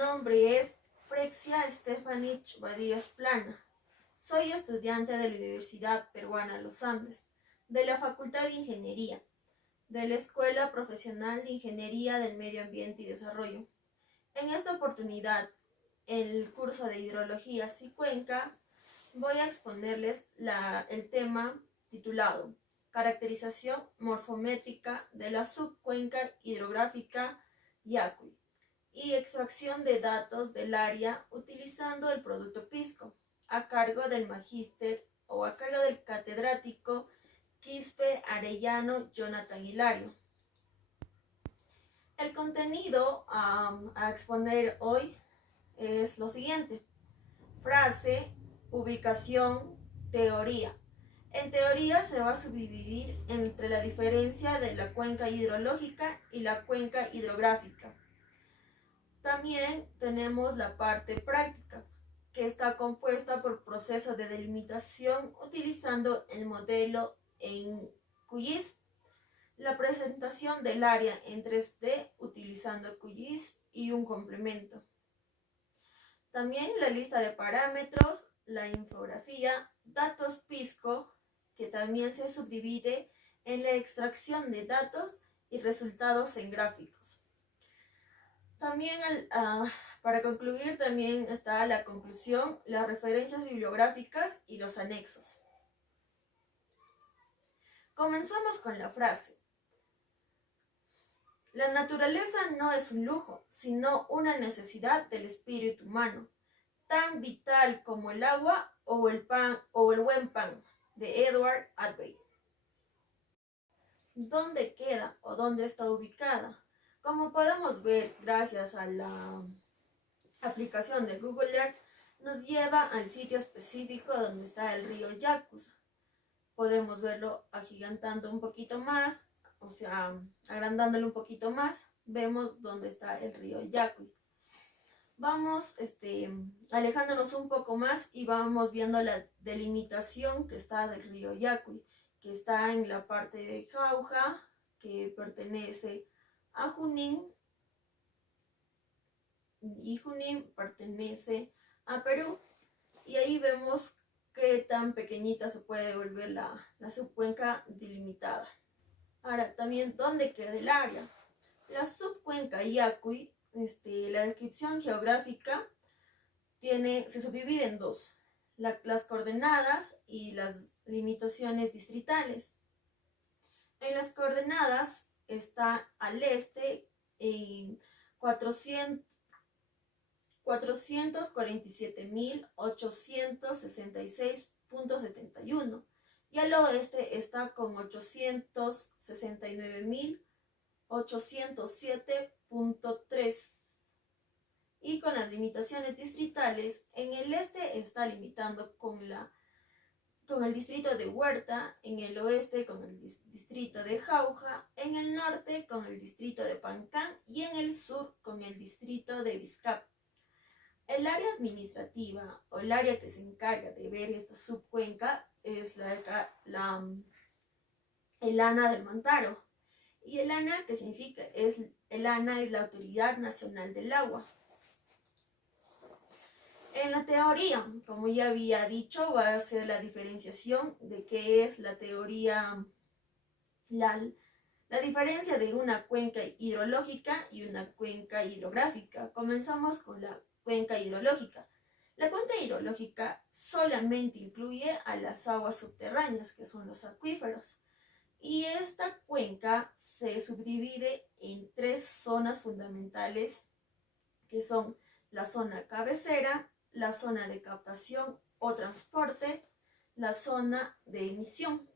nombre es Frexia Stefanich Badías Plana. Soy estudiante de la Universidad Peruana Los Andes, de la Facultad de Ingeniería, de la Escuela Profesional de Ingeniería del Medio Ambiente y Desarrollo. En esta oportunidad, en el curso de Hidrología y Cuenca, voy a exponerles el tema titulado Caracterización morfométrica de la subcuenca hidrográfica Yaqui y extracción de datos del área utilizando el producto Pisco, a cargo del magíster o a cargo del catedrático Quispe Arellano Jonathan Hilario. El contenido a exponer hoy es lo siguiente: frase, ubicación, teoría. En teoría se va a subdividir entre la diferencia de la cuenca hidrológica y la cuenca hidrográfica. También tenemos la parte práctica, que está compuesta por proceso de delimitación utilizando el modelo en QGIS, la presentación del área en 3D utilizando QGIS y un complemento. También la lista de parámetros, la infografía, datos Pisco, que también se subdivide en la extracción de datos y resultados en gráficos. También para concluir también está la conclusión, las referencias bibliográficas y los anexos. Comenzamos con la frase. La naturaleza no es un lujo, sino una necesidad del espíritu humano, tan vital como el agua o el pan o el buen pan, de Edward Abbey. ¿Dónde queda o dónde está ubicada? Como podemos ver, gracias a la aplicación de Google Earth, nos lleva al sitio específico donde está el río Yaqui. Podemos verlo agigantando un poquito más, o sea, agrandándolo un poquito más, vemos dónde está el río Yaqui. Vamos alejándonos un poco más y vamos viendo la delimitación que está del río Yaqui, que está en la parte de Jauja, que pertenece a Junín, y Junín pertenece a Perú, y ahí vemos qué tan pequeñita se puede volver la subcuenca delimitada. Ahora, también, ¿dónde queda el área? La subcuenca Yaqui, la descripción geográfica se subdivide en dos: las coordenadas y las limitaciones distritales. En las coordenadas está al este en 447.866.71 y al oeste está con 869.807.3. Y con las limitaciones distritales, en el este está limitando con el distrito de Huerta, en el oeste con el distrito de Jauja, en el norte con el distrito de Pancán y en el sur con el distrito de Vizcap. El área administrativa o el área que se encarga de ver esta subcuenca es el ANA del Mantaro. Y el ANA, ¿qué significa? El ANA es la Autoridad Nacional del Agua. En la teoría, como ya había dicho, va a ser la diferenciación de qué es la teoría, la diferencia de una cuenca hidrológica y una cuenca hidrográfica. Comenzamos con la cuenca hidrológica. La cuenca hidrológica solamente incluye a las aguas subterráneas, que son los acuíferos. Y esta cuenca se subdivide en tres zonas fundamentales, que son la zona cabecera, la zona de captación o transporte, la zona de emisión.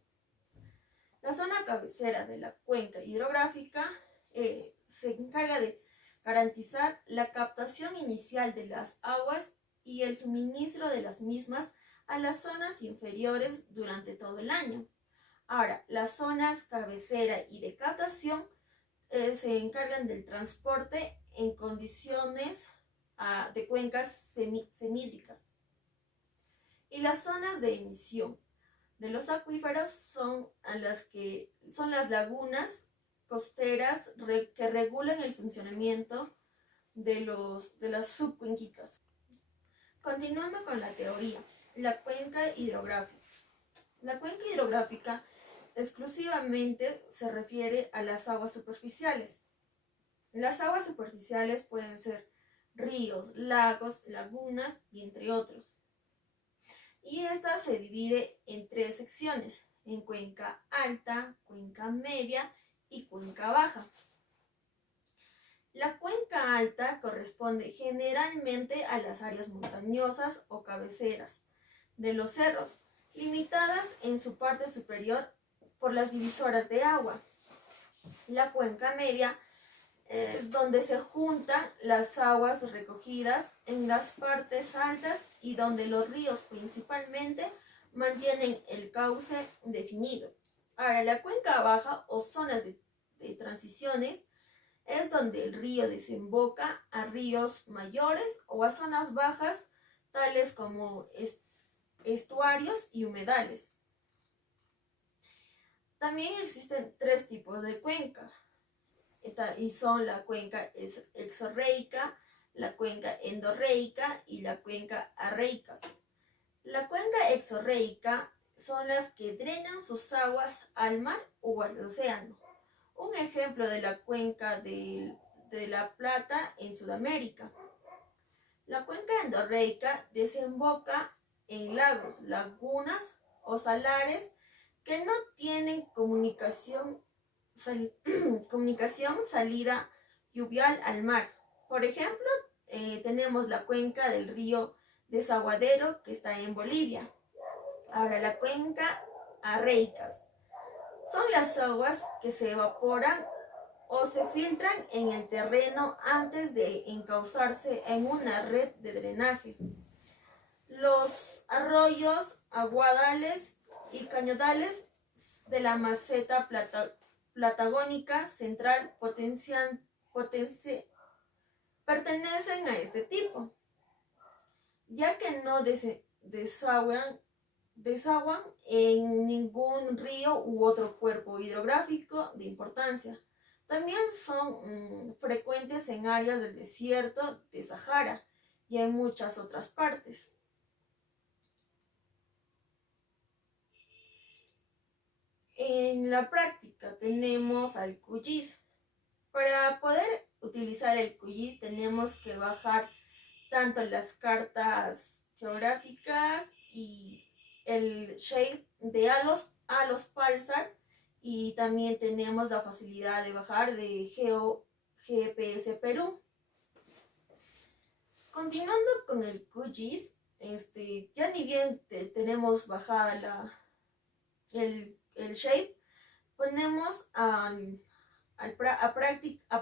La zona cabecera de la cuenca hidrográfica se encarga de garantizar la captación inicial de las aguas y el suministro de las mismas a las zonas inferiores durante todo el año. Ahora, las zonas cabecera y de captación se encargan del transporte en condiciones de cuencas semídricas. Y las zonas de emisión de los acuíferos son las lagunas costeras que regulan el funcionamiento de las subcuenquitas. Continuando con la teoría, la cuenca hidrográfica. La cuenca hidrográfica exclusivamente se refiere a las aguas superficiales. Las aguas superficiales pueden ser ríos, lagos, lagunas y entre otros. Y esta se divide en 3 secciones, en cuenca alta, cuenca media y cuenca baja. La cuenca alta corresponde generalmente a las áreas montañosas o cabeceras de los cerros, limitadas en su parte superior por las divisoras de agua. La cuenca media es donde se juntan las aguas recogidas en las partes altas y donde los ríos principalmente mantienen el cauce definido. Ahora, la cuenca baja o zonas de transiciones es donde el río desemboca a ríos mayores o a zonas bajas, tales como estuarios y humedales. También existen 3 tipos de cuenca, y son la cuenca exorreica, la cuenca endorreica y la cuenca arreica. La cuenca exorreica son las que drenan sus aguas al mar o al océano. Un ejemplo de la cuenca de la Plata en Sudamérica. La cuenca endorreica desemboca en lagos, lagunas o salares que no tienen comunicación salida lluvial al mar. Por ejemplo, tenemos la cuenca del río Desaguadero, que está en Bolivia. Ahora, la cuenca arreicas son las aguas que se evaporan o se filtran en el terreno antes de encauzarse en una red de drenaje. Los arroyos, aguadales y cañadales de la meseta patagónica central pertenecen a este tipo, ya que no desaguan en ningún río u otro cuerpo hidrográfico de importancia. También son frecuentes en áreas del desierto de Sahara y en muchas otras partes. En la práctica tenemos al QGIS. Para poder utilizar el QGIS tenemos que bajar tanto las cartas geográficas y el shape de Alos Pulsar, y también tenemos la facilidad de bajar de GPS Perú. Continuando con el QGIS, ya ni bien tenemos bajada el shape, ponemos a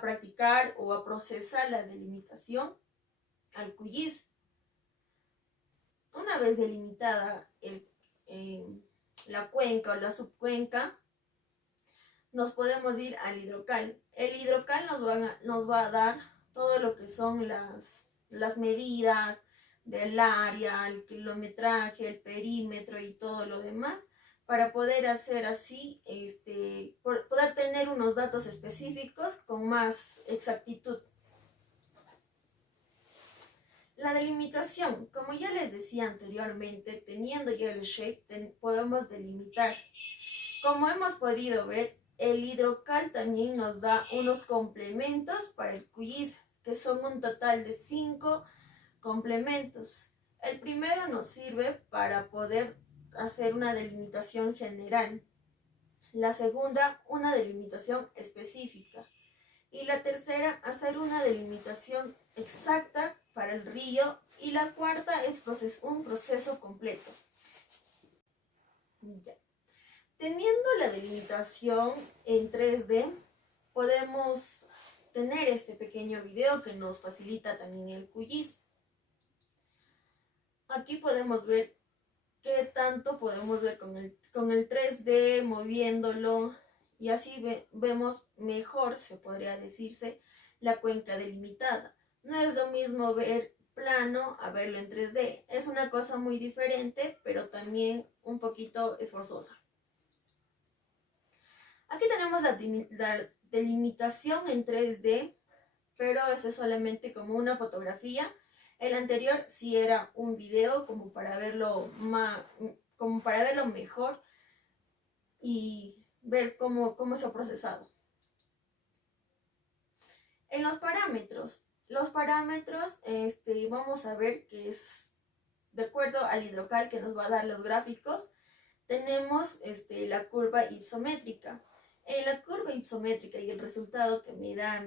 practicar o a procesar la delimitación al QGIS. Una vez delimitada la cuenca o la subcuenca, nos podemos ir al hidrocal. El hidrocal nos va a dar todo lo que son las medidas del área, el kilometraje, el perímetro y todo lo demás, para poder hacer así, poder tener unos datos específicos con más exactitud. La delimitación, como ya les decía anteriormente, teniendo ya el shape, podemos delimitar. Como hemos podido ver, el hidrocal también nos da unos complementos para el QGIS, que son un total de 5 complementos. El primero nos sirve para poder hacer una delimitación general. La segunda, una delimitación específica. Y la tercera, hacer una delimitación exacta para el río. Y la cuarta es un proceso completo. Ya. Teniendo la delimitación en 3D, podemos tener este pequeño video que nos facilita también el QGIS. Aquí podemos ver qué tanto podemos ver con el 3D, moviéndolo, y así vemos mejor, se podría decirse, la cuenca delimitada. No es lo mismo ver plano a verlo en 3D. Es una cosa muy diferente, pero también un poquito esforzosa. Aquí tenemos la delimitación en 3D, pero ese es solamente como una fotografía. El anterior sí era un video como para verlo mejor y ver cómo se ha procesado. En los parámetros vamos a ver que es de acuerdo al hidrocal que nos va a dar los gráficos. Tenemos la curva isométrica. En la curva isométrica y el resultado que me da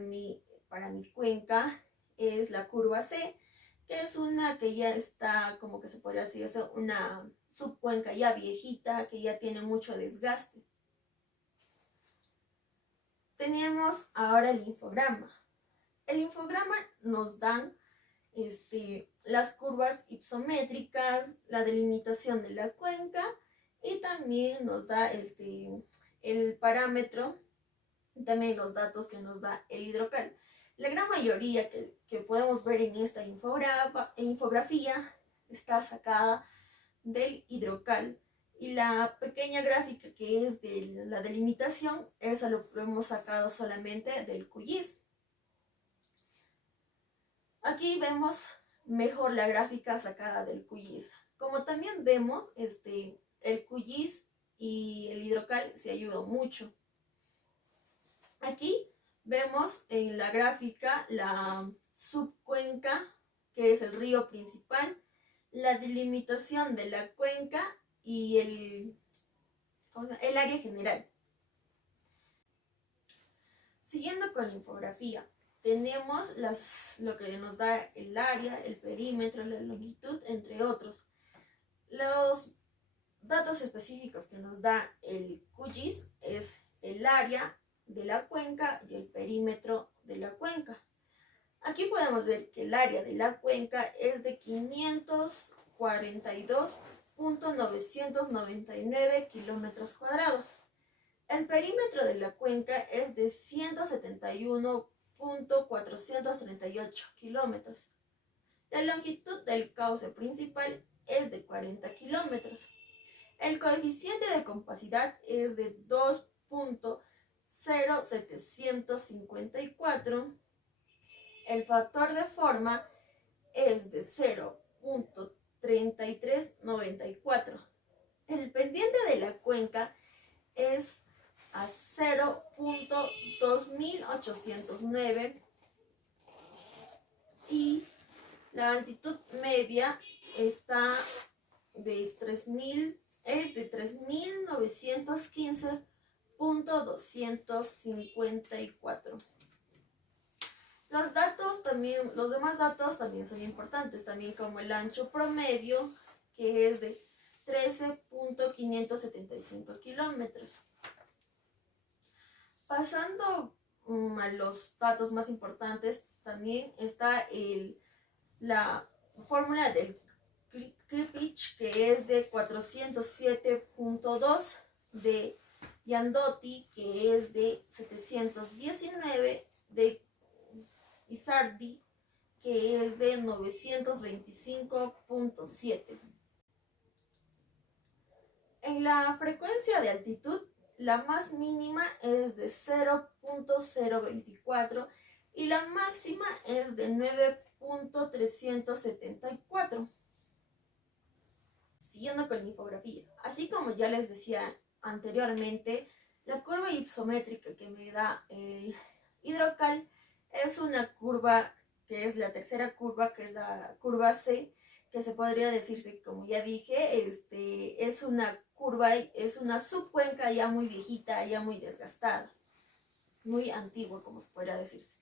para mi cuenca es la curva C, que es una que ya está, como que se podría decir, una subcuenca ya viejita, que ya tiene mucho desgaste. Tenemos ahora el infograma. El infograma nos dan las curvas isométricas, la delimitación de la cuenca y también nos da el parámetro, también los datos que nos da el hidrocal. La gran mayoría que podemos ver en esta infografía está sacada del hidrocal, y la pequeña gráfica que es de la delimitación, esa lo hemos sacado solamente del QGIS. Aquí vemos mejor la gráfica sacada del QGIS. Como también vemos, el QGIS y el hidrocal se ayudan mucho. Aquí vemos en la gráfica la subcuenca, que es el río principal, la delimitación de la cuenca y el área general. Siguiendo con la infografía, tenemos lo que nos da el área, el perímetro, la longitud, entre otros. Los datos específicos que nos da el QGIS es el área de la cuenca y el perímetro de la cuenca. Aquí podemos ver que el área de la cuenca es de 542.999 kilómetros cuadrados. El perímetro de la cuenca es de 171.438 kilómetros. La longitud del cauce principal es de 40 kilómetros. El coeficiente de compacidad es de 2.0754. El factor de forma es de 0.3394. El pendiente de la cuenca es a 0.2809 y la altitud media está de 3.915.254. Los demás datos también son importantes, también como el ancho promedio, que es de 13.575 kilómetros. Pasando a los datos más importantes, también está la fórmula del Kripich, que es de 407.2, de Yandotti, que es de 719, de Isardi, que es de 925.7. En la frecuencia de altitud, la más mínima es de 0.024 y la máxima es de 9.374. Siguiendo con la infografía, así como ya les decía anteriormente, la curva isométrica que me da el hidrocal es una curva que es la tercera curva, que es la curva C, que se podría decirse, como ya dije, es una curva, es una subcuenca ya muy viejita, ya muy desgastada, muy antigua, como se podría decirse.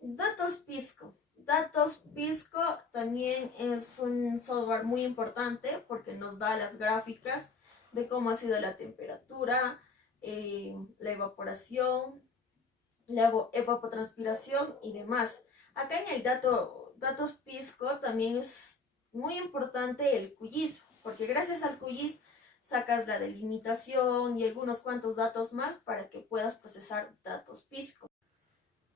Datos Pisco. Datos Pisco también es un software muy importante porque nos da las gráficas de cómo ha sido la temperatura, la evaporación, la evapotranspiración y demás. Acá en el datos Pisco también es muy importante el QGIS, porque gracias al QGIS sacas la delimitación y algunos cuantos datos más para que puedas procesar datos Pisco.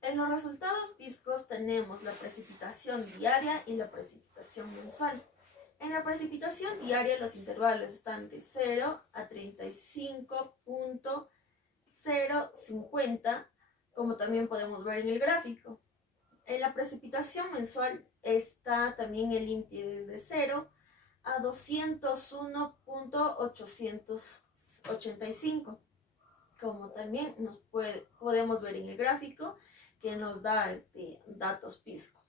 En los resultados Piscos tenemos la precipitación diaria y la precipitación mensual. En la precipitación diaria los intervalos están de 0 a 35.050. como también podemos ver en el gráfico. En la precipitación mensual está también el límite desde 0 a 201.885, como también podemos ver en el gráfico que nos da datos PISCO.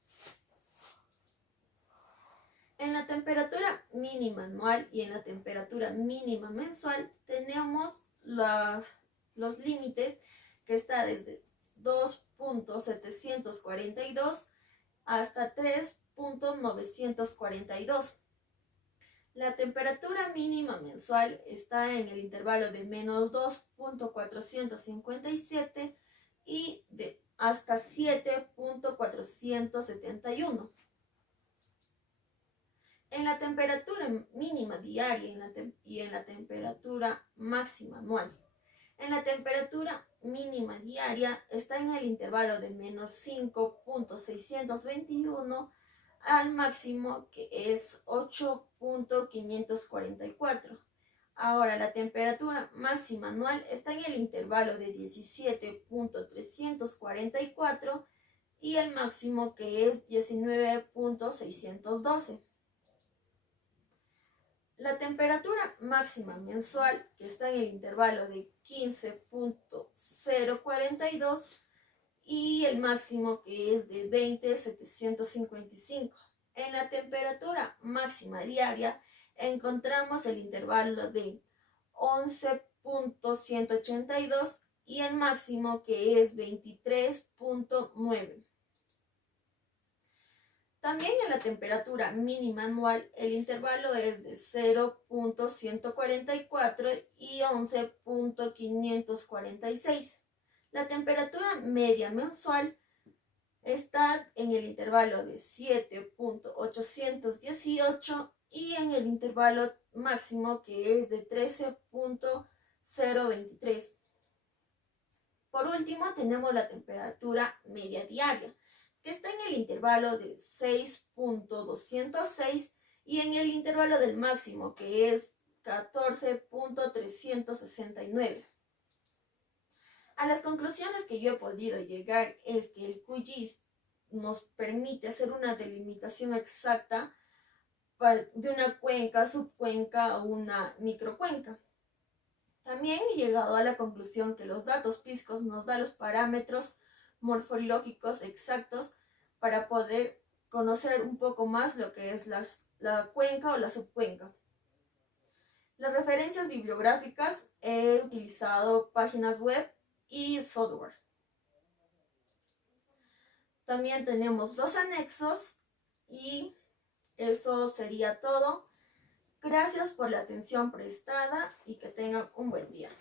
En la temperatura mínima anual y en la temperatura mínima mensual tenemos los límites que está desde 2.742 hasta 3.942. La temperatura mínima mensual está en el intervalo de menos 2.457 y hasta 7.471. En la temperatura mínima diaria y en la temperatura máxima anual. En la temperatura mínima diaria está en el intervalo de menos 5.621 al máximo, que es 8.544. Ahora la temperatura máxima anual está en el intervalo de 17.344 y el máximo, que es 19.612. La temperatura máxima mensual, que está en el intervalo de 15.042 y el máximo, que es de 20.755. En la temperatura máxima diaria encontramos el intervalo de 11.182 y el máximo, que es 23.9. También en la temperatura mínima anual el intervalo es de 0.144 y 11.546. La temperatura media mensual está en el intervalo de 7.818 y en el intervalo máximo, que es de 13.023. Por último tenemos la temperatura media diaria, que está en el intervalo de 6.206 y en el intervalo del máximo, que es 14.369. A las conclusiones que yo he podido llegar es que el QGIS nos permite hacer una delimitación exacta de una cuenca, subcuenca o una microcuenca. También he llegado a la conclusión que los datos PISCO nos dan los parámetros morfológicos exactos para poder conocer un poco más lo que es la cuenca o la subcuenca. Las referencias bibliográficas, he utilizado páginas web y software. También tenemos los anexos y eso sería todo. Gracias por la atención prestada y que tengan un buen día.